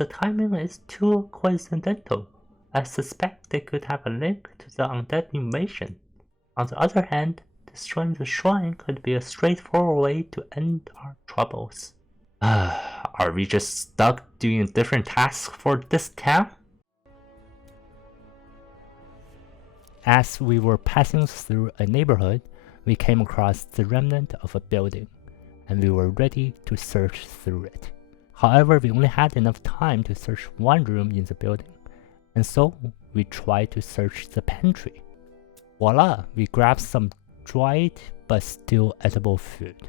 the timing is too coincidental. I suspect they could have a link to the undead invasion. On the other hand, destroying the shrine could be a straightforward way to end our troubles. Are we just stuck doing different tasks for this town? As we were passing through a neighborhood, we came across the remnant of a building, and we were ready to search through it. However, we only had enough time to search one room in the building, and so we tried to search the pantry. Voila! We grabbed some dried but still edible food.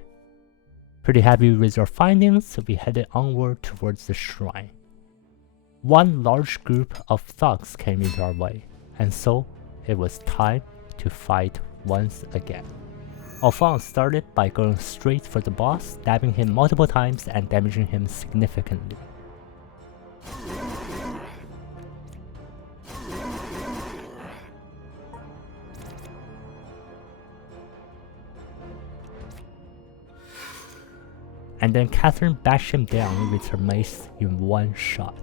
Pretty happy with our findings, so we headed onward towards the shrine. One large group of thugs came into our way, and so it was time to fight once again. Alphonse started by going straight for the boss, stabbing him multiple times and damaging him significantly. And then Catherine bashed him down with her mace in one shot.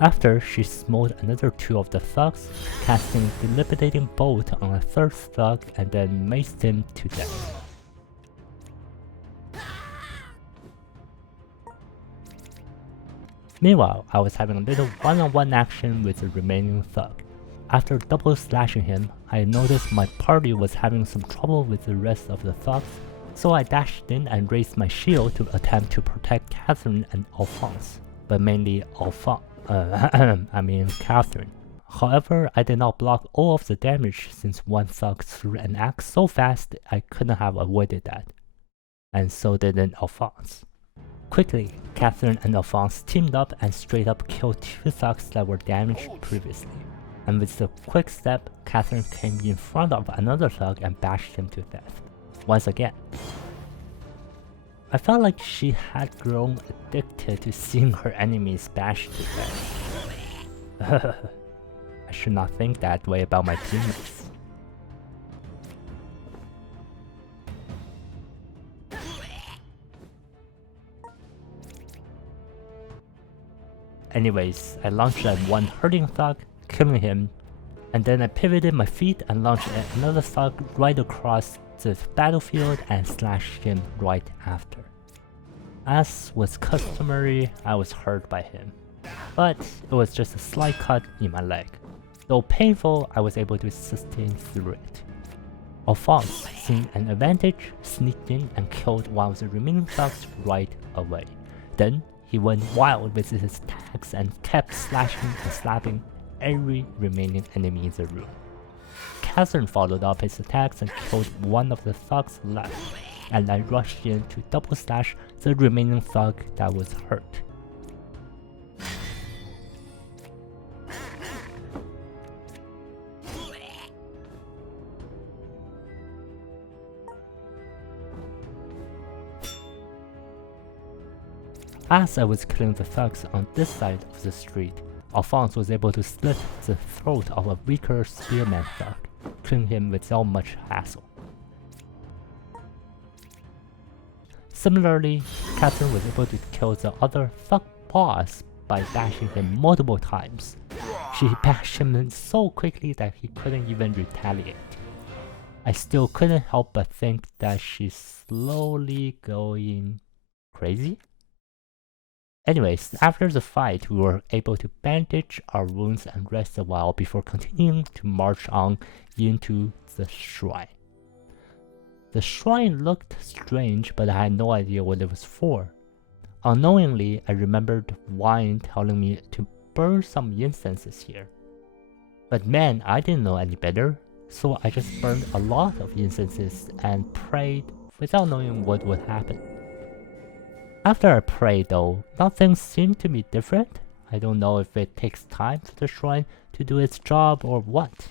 After, she smote another two of the thugs, casting Dilapidating Bolt on a third thug and then maced him to death. Meanwhile, I was having a little one-on-one action with the remaining thug. After double slashing him, I noticed my party was having some trouble with the rest of the thugs, so I dashed in and raised my shield to attempt to protect Catherine and Alphonse, but mainly Catherine. However, I did not block all of the damage since one thug threw an axe so fast I couldn't have avoided that. And so didn't Alphonse. Quickly, Catherine and Alphonse teamed up and straight up killed two thugs that were damaged previously. And with a quick step, Catherine came in front of another thug and bashed him to death. Once again. I felt like she had grown addicted to seeing her enemies bashed to death. I should not think that way about my teammates. Anyways, I launched at one hurting thug, killing him, and then I pivoted my feet and launched at another thug right across the battlefield and slashed him right after. As was customary, I was hurt by him, but it was just a slight cut in my leg. Though painful, I was able to sustain through it. Alphonse, seeing an advantage, sneaked in and killed one of the remaining thugs right away. Then he went wild with his attacks and kept slashing and slapping every remaining enemy in the room. Catherine followed up his attacks and killed one of the thugs left, and I rushed in to double slash the remaining thug that was hurt. As I was killing the thugs on this side of the street, Alphonse was able to slit the throat of a weaker spearman thug, killing him without much hassle. Similarly, Catherine was able to kill the other thug boss by bashing him multiple times. She bashed him so quickly that he couldn't even retaliate. I still couldn't help but think that she's slowly going crazy? Anyways, after the fight, we were able to bandage our wounds and rest a while before continuing to march on into the shrine. The shrine looked strange, but I had no idea what it was for. Unknowingly, I remembered Wine telling me to burn some incenses here. But man, I didn't know any better, so I just burned a lot of incenses and prayed without knowing what would happen. After I prayed though, nothing seemed to be different. I don't know if it takes time for the shrine to do its job or what,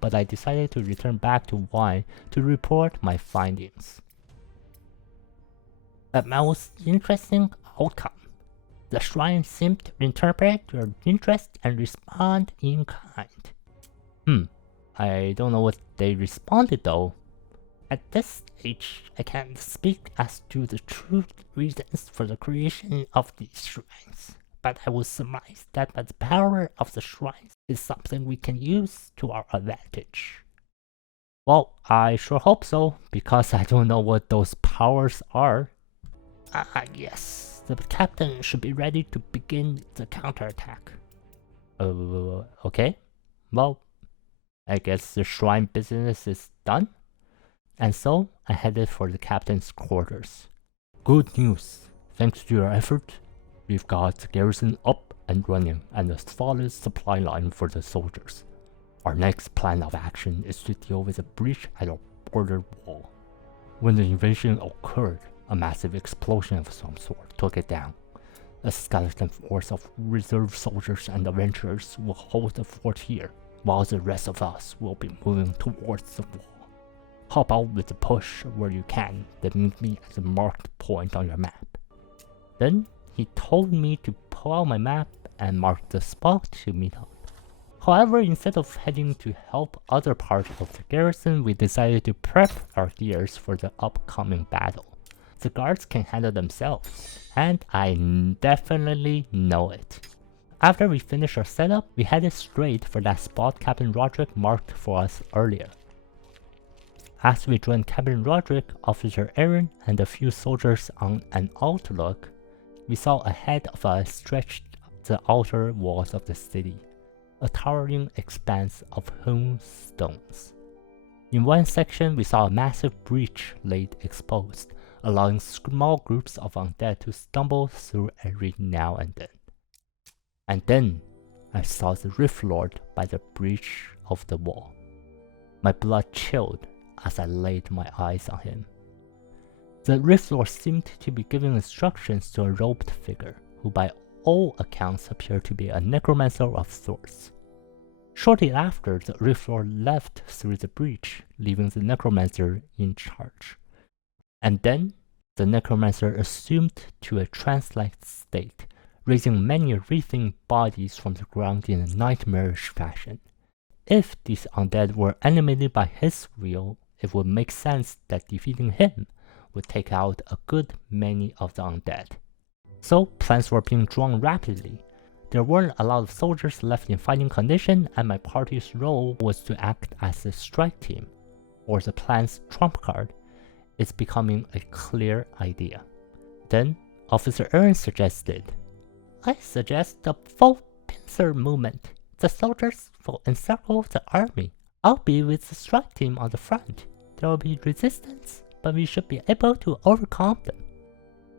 but I decided to return back to Wine to report my findings. A most interesting outcome. The shrine seemed to interpret your interest and respond in kind. I don't know what they responded though. At this stage, I can't speak as to the true reasons for the creation of these shrines, but I will surmise that the power of the shrines is something we can use to our advantage. Well, I sure hope so, because I don't know what those powers are. Yes, the captain should be ready to begin the counterattack. Okay. Well, I guess the shrine business is done. And so, I headed for the captain's quarters. Good news. Thanks to your effort, we've got the garrison up and running and a solid supply line for the soldiers. Our next plan of action is to deal with a breach at our border wall. When the invasion occurred, a massive explosion of some sort took it down. A skeleton force of reserve soldiers and adventurers will hold the fort here, while the rest of us will be moving towards the wall. Help out with the push where you can, then meet me at the marked point on your map. Then he told me to pull out my map and mark the spot to meet up. However, instead of heading to help other parts of the garrison, we decided to prep our gears for the upcoming battle. The guards can handle themselves, and I definitely know it. After we finished our setup, we headed straight for that spot Captain Roderick marked for us earlier. As we joined Captain Roderick, Officer Aaron, and a few soldiers on an outlook, we saw ahead of us stretched the outer walls of the city, a towering expanse of hewn stones. In one section, we saw a massive breach laid exposed, allowing small groups of undead to stumble through every now and then. And then, I saw the Rift Lord by the breach of the wall. My blood chilled as I laid my eyes on him. The Rift Lord seemed to be giving instructions to a robed figure, who by all accounts appeared to be a necromancer of sorts. Shortly after, the Rift Lord left through the breach, leaving the necromancer in charge. And then, the necromancer assumed to a trance-like state, raising many writhing bodies from the ground in a nightmarish fashion. If these undead were animated by his will, it would make sense that defeating him would take out a good many of the undead. So plans were being drawn rapidly. There weren't a lot of soldiers left in fighting condition, and my party's role was to act as the strike team, or the plan's trump card. It's becoming a clear idea. Then, Officer Aaron suggested, I suggest the full pincer movement. The soldiers will encircle the army. I'll be with the strike team on the front. There will be resistance, but we should be able to overcome them.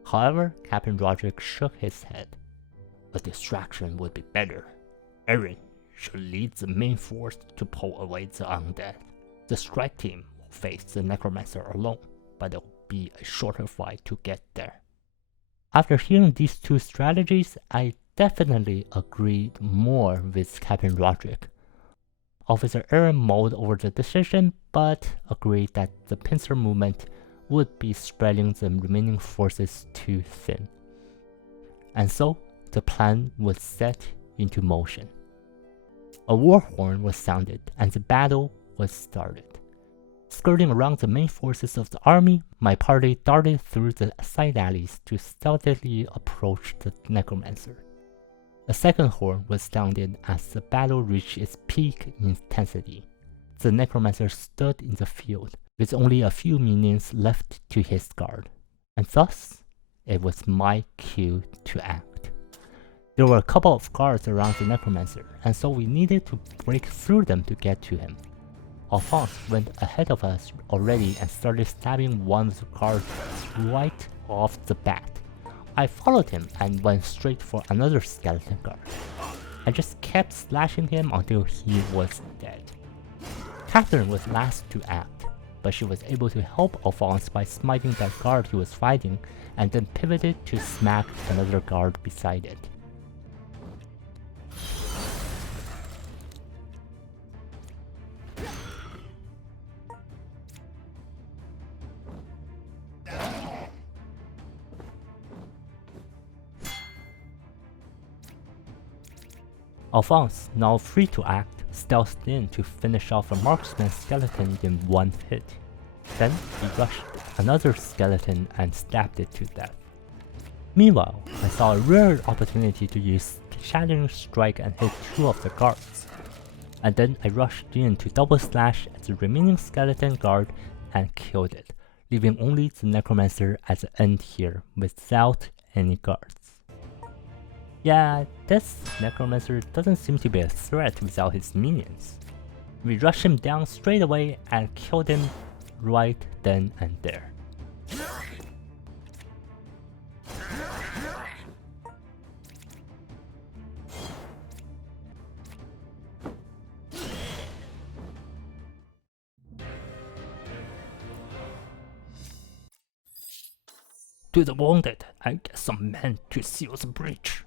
However, Captain Roderick shook his head. A distraction would be better. Aaron should lead the main force to pull away the undead. The strike team will face the necromancer alone, but it will be a shorter fight to get there. After hearing these two strategies, I definitely agreed more with Captain Roderick. Officer Aaron mulled over the decision, but agreed that the pincer movement would be spreading the remaining forces too thin. And so, the plan was set into motion. A war horn was sounded, and the battle was started. Skirting around the main forces of the army, my party darted through the side alleys to stealthily approach the necromancer. A second horn was sounded as the battle reached its peak intensity. The necromancer stood in the field, with only a few minions left to his guard, and thus, it was my cue to act. There were a couple of guards around the necromancer, and so we needed to break through them to get to him. Alphonse went ahead of us already and started stabbing one of the guards right off the bat. I followed him and went straight for another skeleton guard. I just kept slashing him until he was dead. Catherine was last to act, but she was able to help Alphonse by smiting that guard he was fighting, and then pivoted to smack another guard beside it. Alphonse, now free to act, stealthed in to finish off a marksman skeleton in one hit. Then he rushed another skeleton and stabbed it to death. Meanwhile, I saw a rare opportunity to use Shattering Strike and hit 2 of the guards. And then I rushed in to double slash at the remaining skeleton guard and killed it, leaving only the Necromancer at the end here without any guards. Yeah, this Necromancer doesn't seem to be a threat without his minions. We rushed him down straight away and killed him right then and there. To the wounded, and get some men to seal the breach.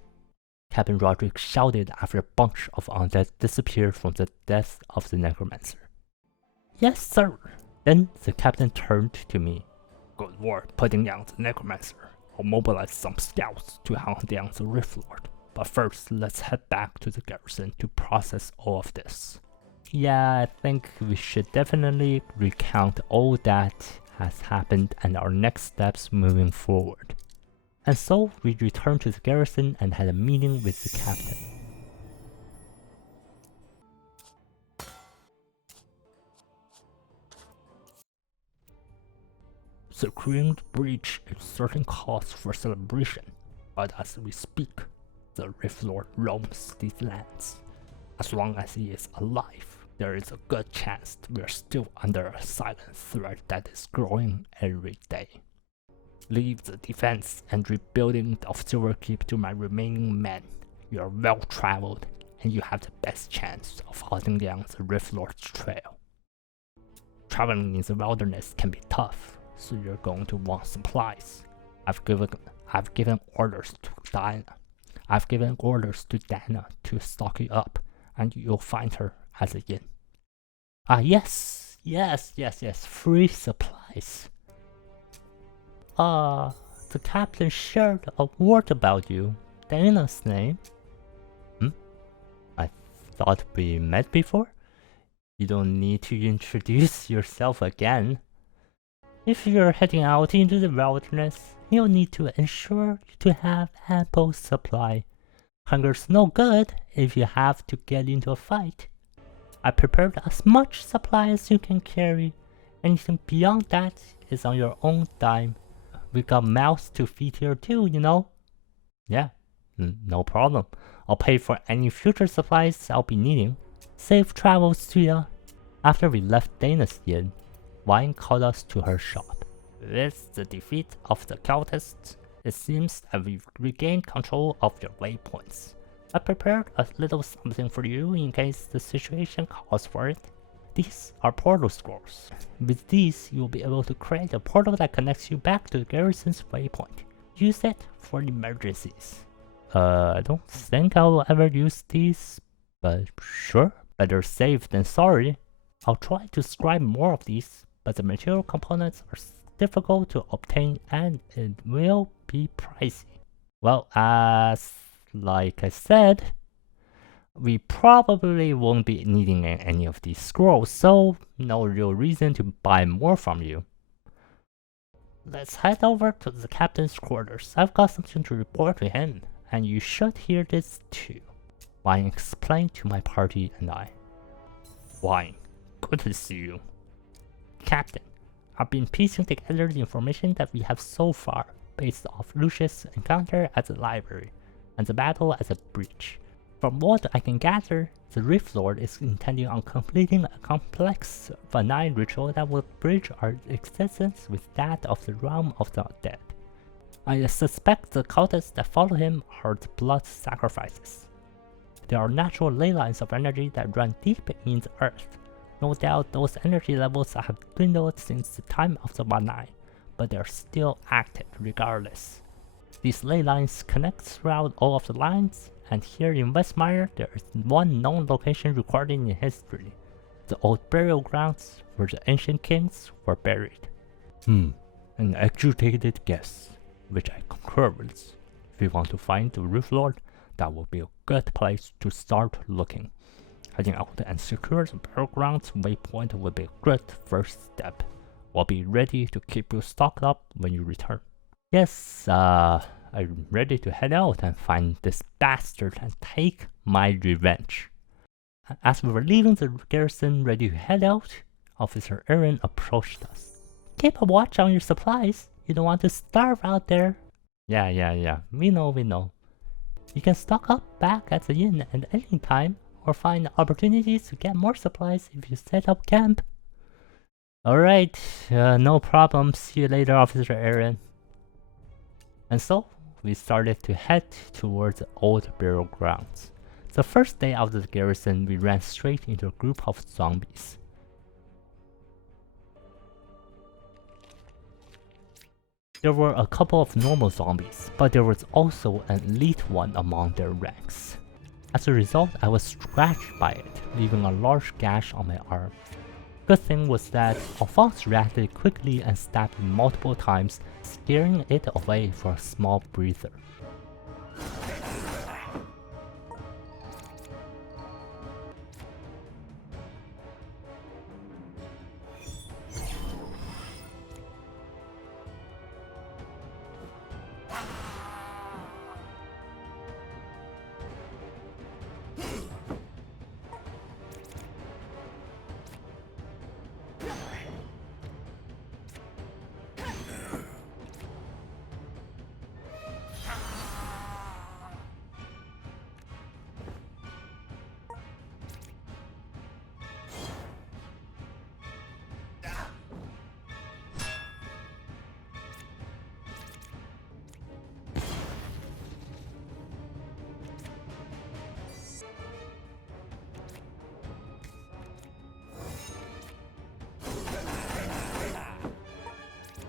Captain Roderick shouted after a bunch of undead disappeared from the death of the Necromancer. Yes, sir. Then the captain turned to me. Good work putting down the Necromancer. I'll mobilize some scouts to hunt down the Rift Lord. But first, let's head back to the garrison to process all of this. Yeah, I think we should definitely recount all that has happened and our next steps moving forward. And so we returned to the garrison and had a meeting with the captain. The creamed breach is certain cause for celebration, but as we speak, the Rift Lord roams these lands. As long as he is alive, there is a good chance we are still under a silent threat that is growing every day. Leave the defense and rebuilding of Silverkeep to my remaining men. You are well traveled, and you have the best chance of hunting down the Rift Lord's trail. Traveling in the wilderness can be tough, so you're going to want supplies. I've given orders to Dana to stock you up, and you'll find her at the inn. Ah, yes, free supplies. The captain shared a word about you. Dana's name? I thought we met before? You don't need to introduce yourself again. If you're heading out into the wilderness, you'll need to ensure to have ample supply. Hunger's no good if you have to get into a fight. I prepared as much supply as you can carry. Anything beyond that is on your own dime. We got mouths to feed here too, you know? Yeah, no problem. I'll pay for any future supplies I'll be needing. Safe travels to ya. After we left Dana's inn, Wine called us to her shop. With the defeat of the cultists, it seems that we've regained control of your waypoints. I prepared a little something for you in case the situation calls for it. These are portal scrolls. With these, you'll be able to create a portal that connects you back to the garrison's waypoint. Use it for emergencies. I don't think I'll ever use these, but sure, better safe than sorry. I'll try to scribe more of these, but the material components are difficult to obtain and it will be pricey. Well, as like I said, we probably won't be needing any of these scrolls, so no real reason to buy more from you. Let's head over to the captain's quarters. I've got something to report to him, and you should hear this too. Wine explained to my party and I. Wine, good to see you. Captain, I've been piecing together the information that we have so far, based off Lucius' encounter at the library, and the battle at the breach. From what I can gather, the Rift Lord is intending on completing a complex Vanine ritual that will bridge our existence with that of the realm of the dead. I suspect the cultists that follow him are the blood sacrifices. There are natural ley lines of energy that run deep in the earth. No doubt those energy levels have dwindled since the time of the Vanine, but they are still active regardless. These ley lines connect throughout all of the lines, and here in Westmire there is one known location recorded in history, the old burial grounds where the ancient kings were buried. An educated guess, which I concur with. If we want to find the Rift Lord, that will be a good place to start looking. Heading out and secure the burial grounds waypoint will be a good first step. We'll be ready to keep you stocked up when you return. Yes, I'm ready to head out and find this bastard and take my revenge. As we were leaving the garrison ready to head out, Officer Aaron approached us. Keep a watch on your supplies. You don't want to starve out there. Yeah. We know. You can stock up back at the inn at any time, or find opportunities to get more supplies if you set up camp. Alright, no problem. See you later, Officer Aaron. And so, we started to head towards the old burial grounds. The first day out of the garrison, we ran straight into a group of zombies. There were a couple of normal zombies, but there was also an elite one among their ranks. As a result, I was scratched by it, leaving a large gash on my arm. Good thing was that Alphonse reacted quickly and stabbed me multiple times, scaring it away for a small breather.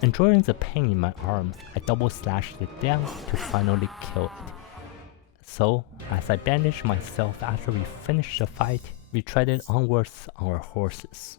Enjoying the pain in my arm, I double slashed it down to finally kill it. So, as I bandaged myself after we finished the fight, we treaded onwards on our horses.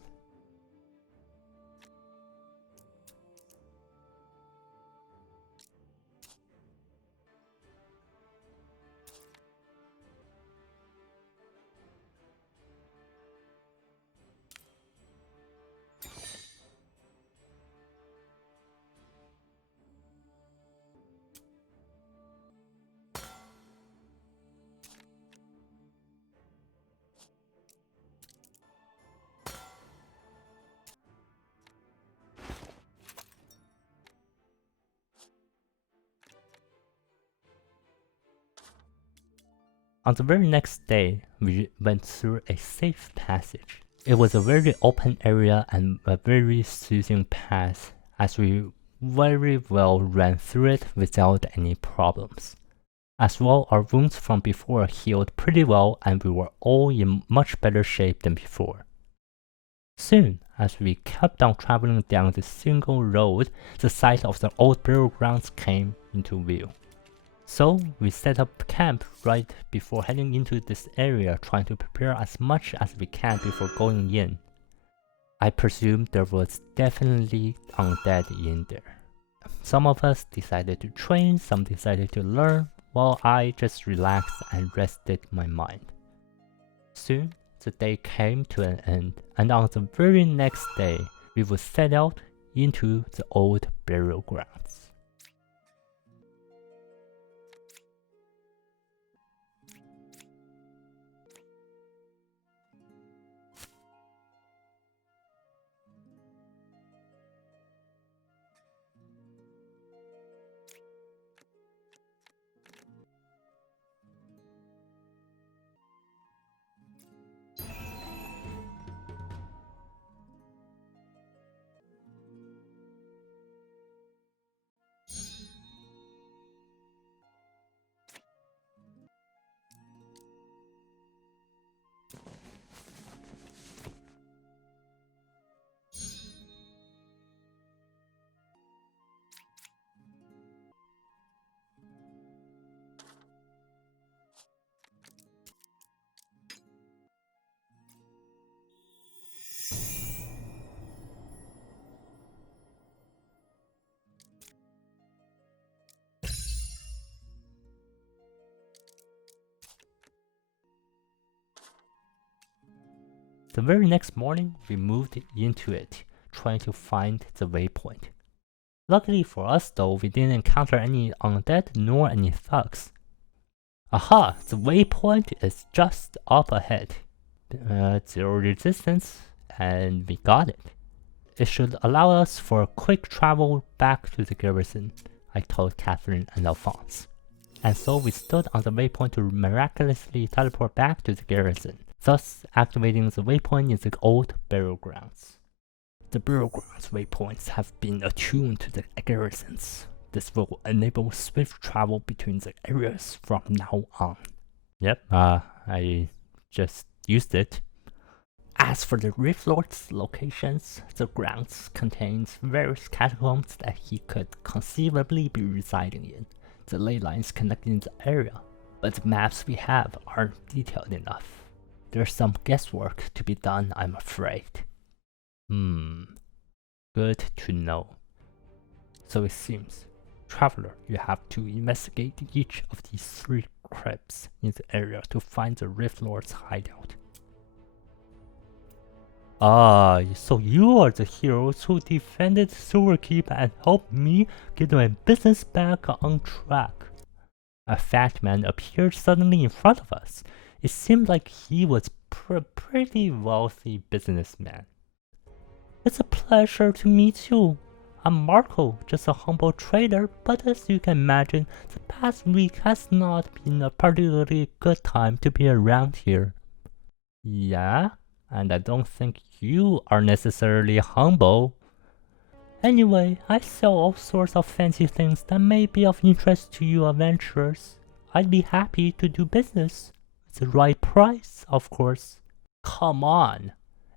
On the very next day, we went through a safe passage. It was a very open area and a very soothing path, as we very well ran through it without any problems. As well, our wounds from before healed pretty well and we were all in much better shape than before. Soon, as we kept on traveling down this single road, the site of the old burial grounds came into view. So, we set up camp right before heading into this area, trying to prepare as much as we can before going in. I presume there was definitely undead in there. Some of us decided to train, some decided to learn, while I just relaxed and rested my mind. Soon, the day came to an end, and on the very next day, we would set out into the old burial grounds. The very next morning, we moved into it, trying to find the waypoint. Luckily for us though, we didn't encounter any undead nor any thugs. Aha! The waypoint is just up ahead. 0 resistance, and we got it. It should allow us for quick travel back to the garrison, I told Catherine and Alphonse. And so we stood on the waypoint to miraculously teleport back to the garrison, thus activating the waypoint in the old burial grounds. The burial grounds waypoints have been attuned to the garrisons. This will enable swift travel between the areas from now on. Yep, I just used it. As for the Rift Lord's locations, the grounds contains various catacombs that he could conceivably be residing in. The ley lines connecting the area, but the maps we have aren't detailed enough. There's some guesswork to be done, I'm afraid. Good to know. So it seems, Traveler, you have to investigate each of these 3 crypts in the area to find the Rift Lord's hideout. Ah, so you are the heroes who defended Silverkeep and helped me get my business back on track. A fat man appeared suddenly in front of us. It seemed like he was a pretty wealthy businessman. It's a pleasure to meet you. I'm Marco, just a humble trader, but as you can imagine, the past week has not been a particularly good time to be around here. Yeah? And I don't think you are necessarily humble. Anyway, I sell all sorts of fancy things that may be of interest to you adventurers. I'd be happy to do business. It's the right price, of course. Come on.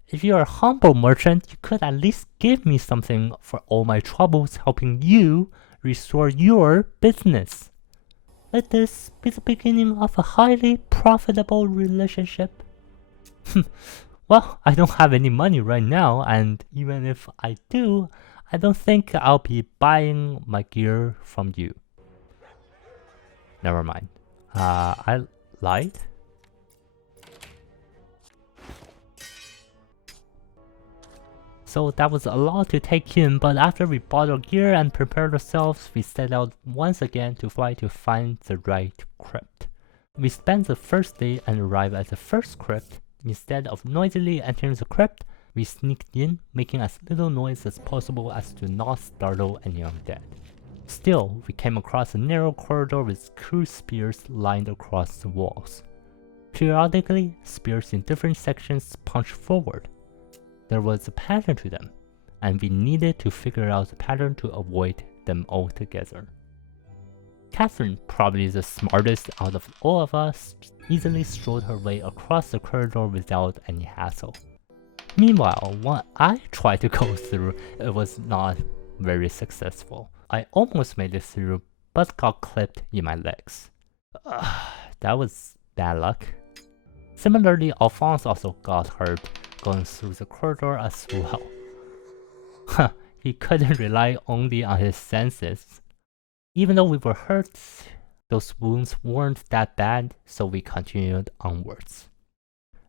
If you're a humble merchant, you could at least give me something for all my troubles helping you restore your business. Let this be the beginning of a highly profitable relationship. Well, I don't have any money right now, and even if I do, I don't think I'll be buying my gear from you. Never mind. I lied? So that was a lot to take in, but after we bought our gear and prepared ourselves, we set out once again to try to find the right crypt. We spent the first day and arrived at the first crypt. Instead of noisily entering the crypt, we sneaked in, making as little noise as possible as to not startle any undead. Still, we came across a narrow corridor with crude spears lined across the walls. Periodically, spears in different sections punched forward. There was a pattern to them, and we needed to figure out the pattern to avoid them altogether. Catherine, probably the smartest out of all of us, easily strode her way across the corridor without any hassle. Meanwhile, when I tried to go through, it was not very successful. I almost made it through, but got clipped in my legs. That was bad luck. Similarly, Alphonse also got hurt going through the corridor as well. He couldn't rely only on his senses. Even though we were hurt, those wounds weren't that bad, so we continued onwards.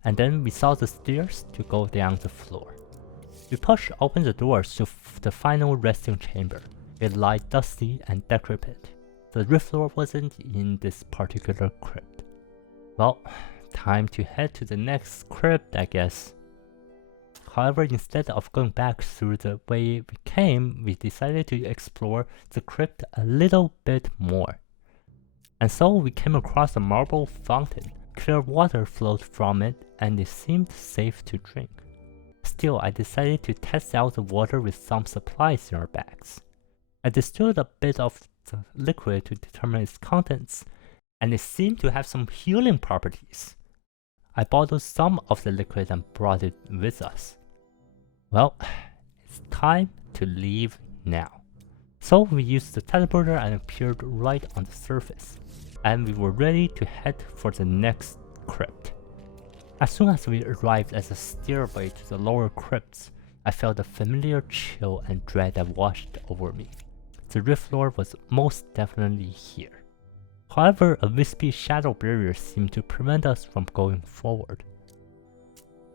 And then we saw the stairs to go down the floor. We pushed open the doors to the final resting chamber. It lay dusty and decrepit. The Rift Lord wasn't in this particular crypt. Well, time to head to the next crypt, I guess. However, instead of going back through the way we came, we decided to explore the crypt a little bit more. And so we came across a marble fountain. Clear water flowed from it, and it seemed safe to drink. Still, I decided to test out the water with some supplies in our bags. I distilled a bit of the liquid to determine its contents, and it seemed to have some healing properties. I bottled some of the liquid and brought it with us. Well, it's time to leave now. So we used the teleporter and appeared right on the surface, and we were ready to head for the next crypt. As soon as we arrived at the stairway to the lower crypts, I felt a familiar chill and dread that washed over me. The Rift Lord was most definitely here. However, a wispy shadow barrier seemed to prevent us from going forward.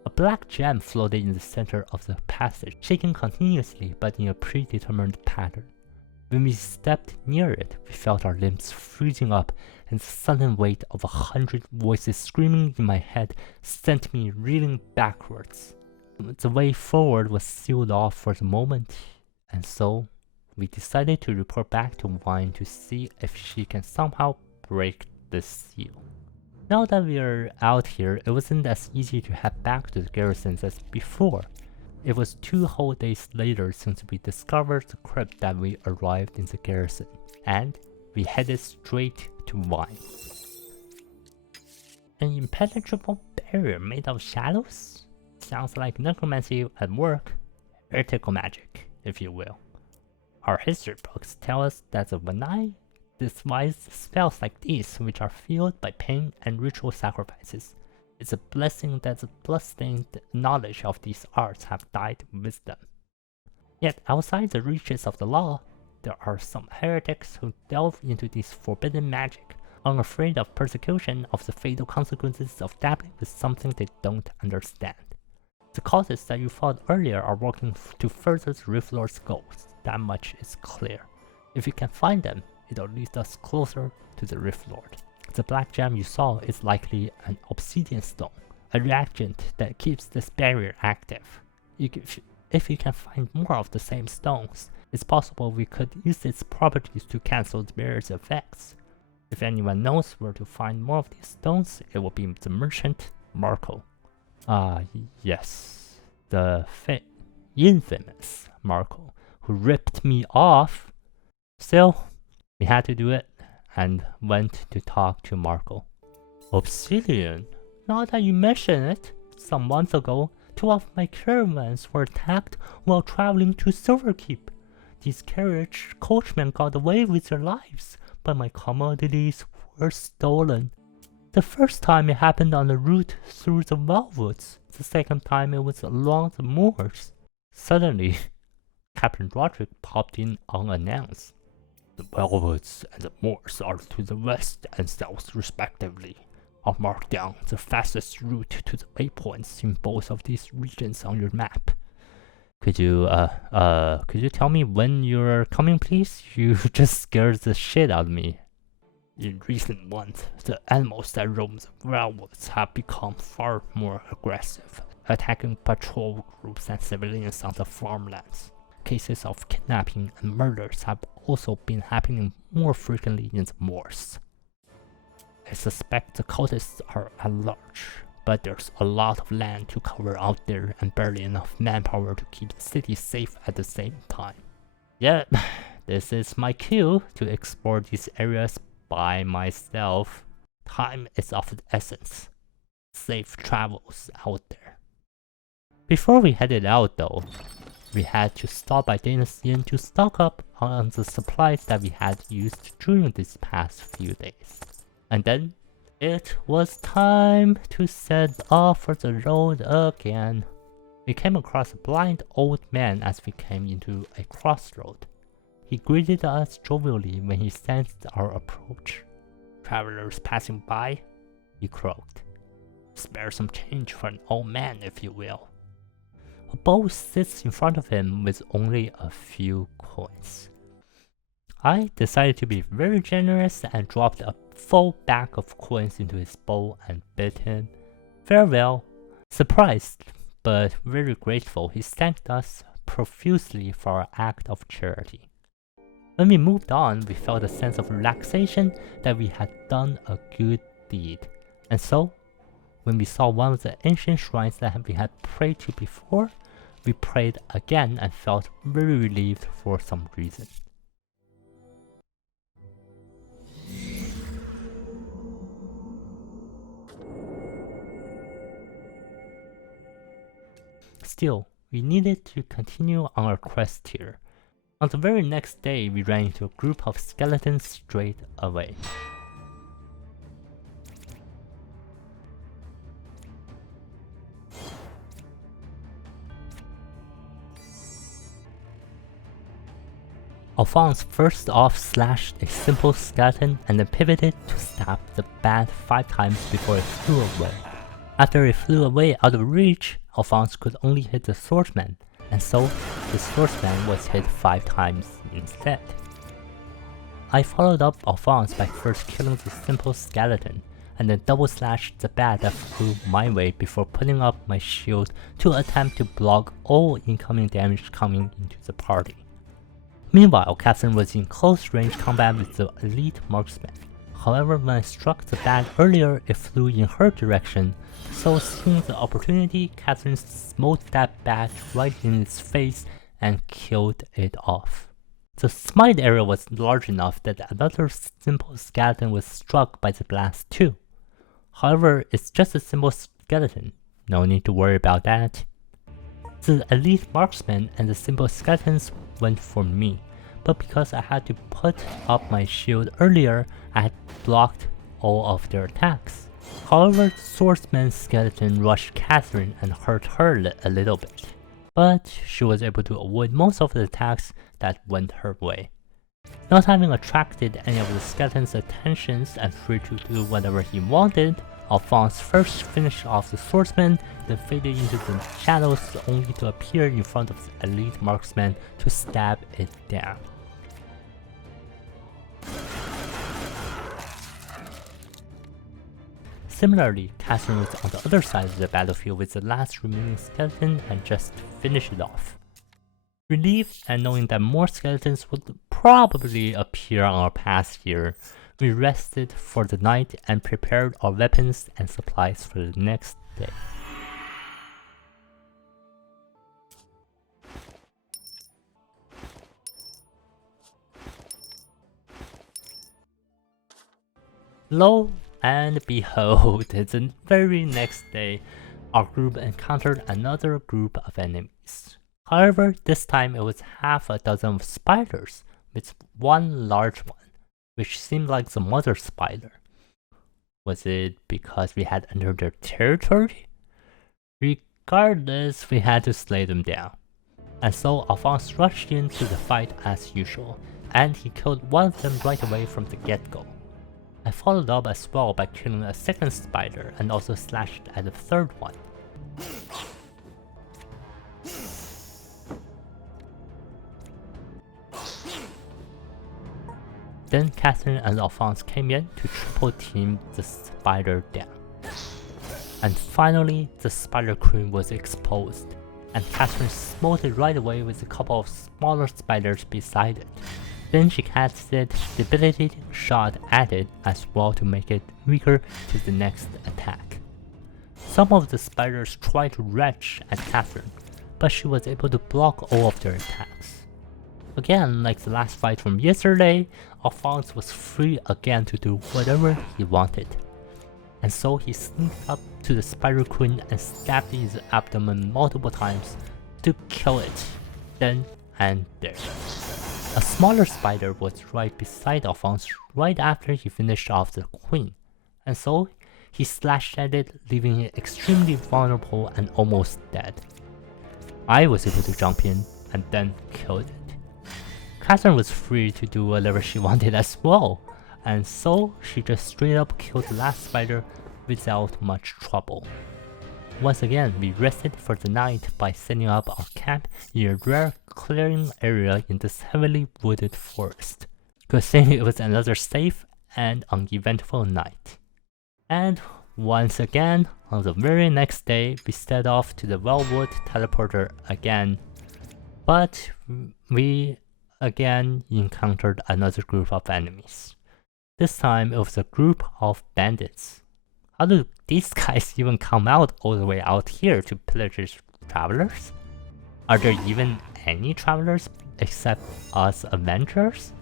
A black gem floated in the center of the passage, shaking continuously but in a predetermined pattern. When we stepped near it, we felt our limbs freezing up, and the sudden weight of 100 voices screaming in my head sent me reeling backwards. The way forward was sealed off for the moment, and so we decided to report back to Wine to see if she can somehow break the seal. Now that we are out here, it wasn't as easy to head back to the garrisons as before. It was 2 whole days later since we discovered the crypt that we arrived in the garrison, and we headed straight to Wine. An impenetrable barrier made of shadows? Sounds like necromancy at work, heretical magic, if you will. Our history books tell us that the Vanai devise spells like these, which are fueled by pain and ritual sacrifices. It's a blessing that the bloodstained knowledge of these arts have died with them. Yet outside the reaches of the law, there are some heretics who delve into this forbidden magic, unafraid of persecution of the fatal consequences of dabbling with something they don't understand. The causes that you fought earlier are working to further the Rift Lord's goals, that much is clear. If you can find them, it'll lead us closer to the Rift Lord. The black gem you saw is likely an obsidian stone, a reagent that keeps this barrier active. If you can find more of the same stones, it's possible we could use its properties to cancel the barrier's effects. If anyone knows where to find more of these stones, it will be the merchant Marco. Yes, the infamous Marco, who ripped me off. Still, we had to do it, and went to talk to Marco. Obsidian? Now that you mention it, some months ago, 2 of my caravans were attacked while traveling to Silverkeep. These carriage coachmen got away with their lives, but my commodities were stolen. The first time it happened on the route through the Wildwoods. The second time it was along the moors. Suddenly, Captain Roderick popped in unannounced. The Wildwoods and the moors are to the west and south respectively. I'll mark down the fastest route to the waypoints in both of these regions on your map. Could you tell me when you're coming, please? You just scared the shit out of me. In recent months, the animals that roam the Wildwoods have become far more aggressive, attacking patrol groups and civilians on the farmlands. Cases of kidnapping and murders have also been happening more frequently in the moors. I suspect the cultists are at large, but there's a lot of land to cover out there and barely enough manpower to keep the city safe at the same time. Yeah, this is my cue to explore these areas by myself. Time is of the essence. Safe travels out there. Before we headed out though, we had to stop by Dana's Inn to stock up on the supplies that we had used during these past few days. And then, it was time to set off for the road again. We came across a blind old man as we came into a crossroad. He greeted us jovially when he sensed our approach. "Travelers passing by?" he croaked. "Spare some change for an old man, if you will." A bowl sits in front of him with only a few coins. I decided to be very generous and dropped a full bag of coins into his bowl and bid him farewell. Surprised, but very grateful, he thanked us profusely for our act of charity. When we moved on, we felt a sense of relaxation that we had done a good deed. And so, when we saw one of the ancient shrines that we had prayed to before, we prayed again and felt very relieved for some reason. Still, we needed to continue on our quest here. On the very next day, we ran into a group of skeletons straight away. Alphonse first off slashed a simple skeleton and then pivoted to stab the bat 5 times before it flew away. After it flew away out of reach, Alphonse could only hit the swordsman, and so the swordsman was hit 5 times instead. I followed up Alphonse by first killing the simple skeleton, and then double slashed the bat that flew my way before putting up my shield to attempt to block all incoming damage coming into the party. Meanwhile, Catherine was in close range combat with the elite marksman. However, when I struck the bat earlier, it flew in her direction, so seeing the opportunity, Catherine smote that bat right in its face and killed it off. The smite area was large enough that another simple skeleton was struck by the blast too. However, it's just a simple skeleton, no need to worry about that. The elite marksman and the simple skeletons went for me, but because I had to put up my shield earlier, I had blocked all of their attacks. However, the swordsman skeleton rushed Catherine and hurt her a little bit, but she was able to avoid most of the attacks that went her way. Not having attracted any of the skeleton's attentions and free to do whatever he wanted, Alphonse first finished off the swordsman, then faded into the shadows only to appear in front of the elite marksman to stab it down. Similarly, Catherine was on the other side of the battlefield with the last remaining skeleton and just finished it off. Relieved and knowing that more skeletons would probably appear on our path here, we rested for the night and prepared our weapons and supplies for the next day. Lo and behold, the very next day, our group encountered another group of enemies. However, this time it was half a dozen of spiders, with one large one, which seemed like the mother spider. Was it because we had entered their territory? Regardless, we had to slay them down. And so Alphonse rushed into the fight as usual, and he killed one of them right away from the get-go. I followed up as well by killing a second spider and also slashed at the third one. Then Catherine and Alphonse came in to triple team the spider down. And finally, the spider queen was exposed, and Catherine smote it right away with a couple of smaller spiders beside it. Then she casted debilitating shot at it as well to make it weaker to the next attack. Some of the spiders tried to retch at Catherine, but she was able to block all of their attacks. Again, like the last fight from yesterday, Alphonse was free again to do whatever he wanted. And so he sneaked up to the spider queen and stabbed its abdomen multiple times to kill it, then and there. A smaller spider was right beside Alphonse right after he finished off the queen, and so he slashed at it, leaving it extremely vulnerable and almost dead. I was able to jump in and then killed it. Catherine was free to do whatever she wanted as well, and so she just straight up killed the last spider without much trouble. Once again, we rested for the night by setting up our camp in a rare clearing area in this heavily wooded forest. Good thing it was another safe and uneventful night. And once again, on the very next day, we set off to the Wellwood teleporter again. But we again encountered another group of enemies. This time it was a group of bandits. How do these guys even come out all the way out here to pillage travelers? Are there even any travelers except us adventurers?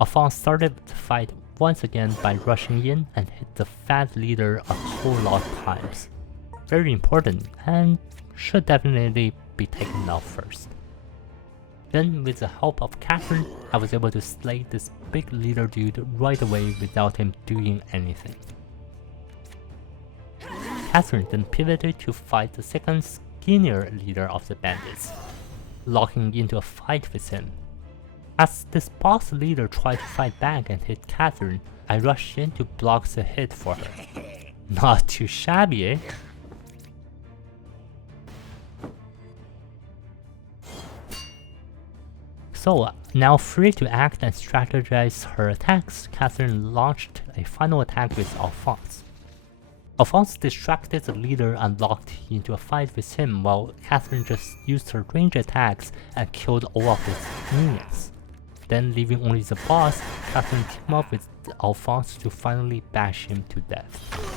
Alphonse started the fight once again by rushing in and hit the fat leader a whole lot of times. Very important and should definitely be taken out first. Then with the help of Catherine, I was able to slay this big leader dude right away without him doing anything. Catherine then pivoted to fight the second skinnier leader of the bandits, locking into a fight with him. As this boss leader tried to fight back and hit Catherine, I rushed in to block the hit for her. Not too shabby, eh? So, now free to act and strategize her attacks, Catherine launched a final attack with Alphonse. Alphonse distracted the leader and locked into a fight with him, while Catherine just used her range attacks and killed all of his minions. Then, leaving only the boss, Catherine teamed up with Alphonse to finally bash him to death.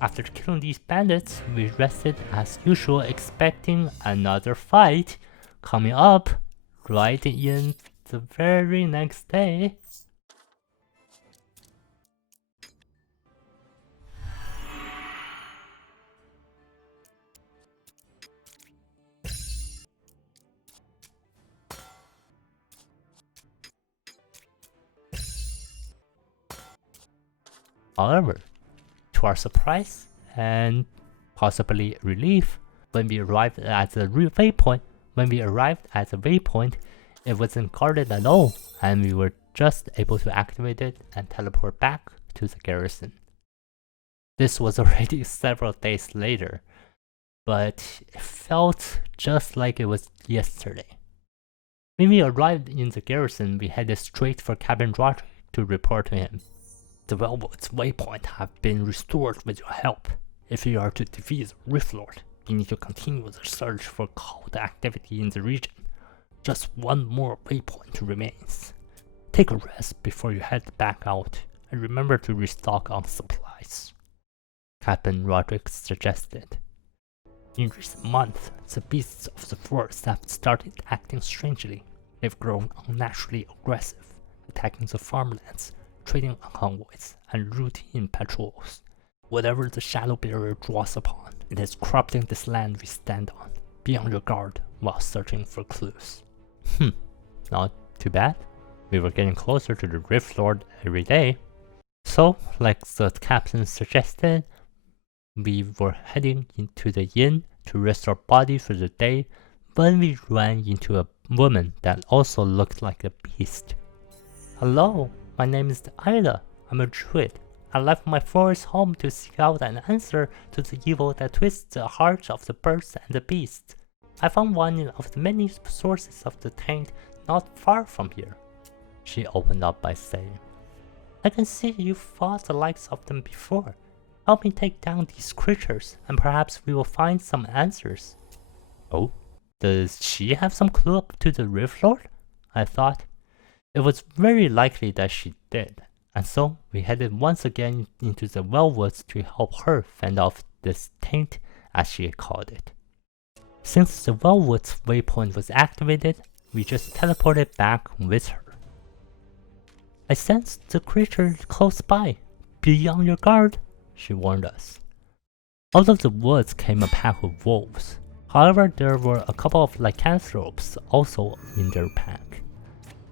After killing these bandits, we rested as usual, expecting another fight coming up right in the very next day. However, to our surprise and possibly relief, when we arrived at the waypoint, it wasn't guarded at all, and we were just able to activate it and teleport back to the garrison. This was already several days later, but it felt just like it was yesterday. When we arrived in the garrison, we headed straight for Captain Roderick to report to him. The Velvet's waypoint have been restored with your help. If you are to defeat the Rift Lord, you need to continue the search for cult activity in the region. Just one more waypoint remains. Take a rest before you head back out, and remember to restock on supplies, Captain Roderick suggested. In recent months, the beasts of the forest have started acting strangely. They've grown unnaturally aggressive, attacking the farmlands, trading convoys, and routine patrols. Whatever the shadow barrier draws upon, it is corrupting this land we stand on. Be on your guard while searching for clues. Not too bad. We were getting closer to the Rift Lord every day. So, like the captain suggested, we were heading into the inn to rest our body for the day when we ran into a woman that also looked like a beast. Hello, my name is Ida. I'm a druid. I left my forest home to seek out an answer to the evil that twists the hearts of the birds and the beasts. I found one of the many sources of the taint not far from here. She opened up by saying, I can see you fought the likes of them before. Help me take down these creatures, and perhaps we will find some answers. Oh, does she have some clue up to the Rift Lord? I thought. It was very likely that she did, and so we headed once again into the Wellwoods to help her fend off this taint, as she called it. Since the Wellwoods waypoint was activated, we just teleported back with her. I sensed the creature close by. Be on your guard, she warned us. Out of the woods came a pack of wolves. However, there were a couple of lycanthropes also in their pack.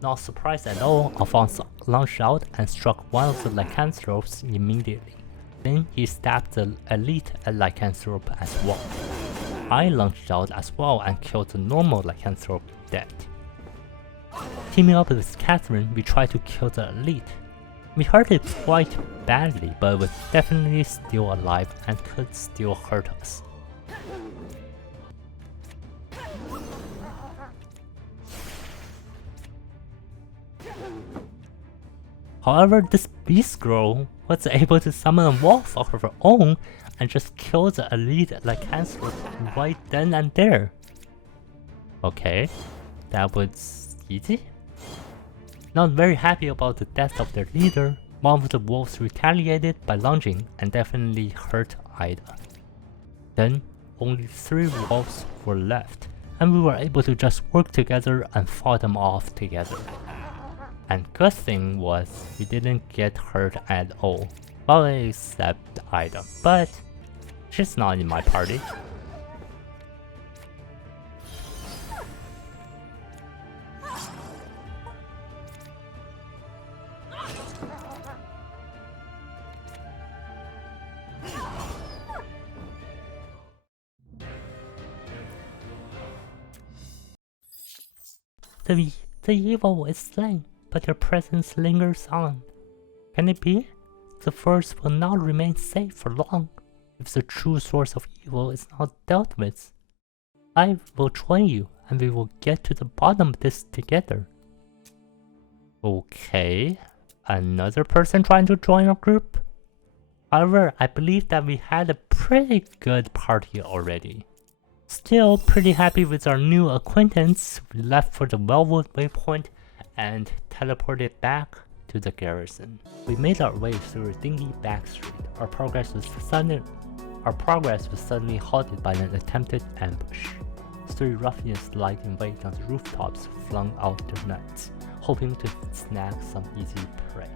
Not surprised at all, Alphonse lunged out and struck one of the lycanthropes immediately. Then he stabbed the elite lycanthrope as well. I lunged out as well and killed the normal lycanthrope dead. Teaming up with Catherine, we tried to kill the elite. We hurt it quite badly, but it was definitely still alive and could still hurt us. However, this beast girl was able to summon a wolf of her own and just kill the elite lycanthrope right then and there. Okay, that was easy. Not very happy about the death of their leader, one of the wolves retaliated by lunging and definitely hurt Ida. Then, only 3 wolves were left, and we were able to just work together and fight them off together. And good thing was, we didn't get hurt at all, well except Ida, but she's not in my party. The evil is slain, but their presence lingers on. Can it be? The forest will not remain safe for long if the true source of evil is not dealt with. I will join you, and we will get to the bottom of this together. Okay, another person trying to join our group? However, I believe that we had a pretty good party already. Still pretty happy with our new acquaintance. We left for the Wellwood waypoint and teleported back to the garrison. We made our way through a dingy back street. Our progress was suddenly halted by an attempted ambush. 3 ruffians lying in wait on the rooftops flung out their nets, hoping to snag some easy prey.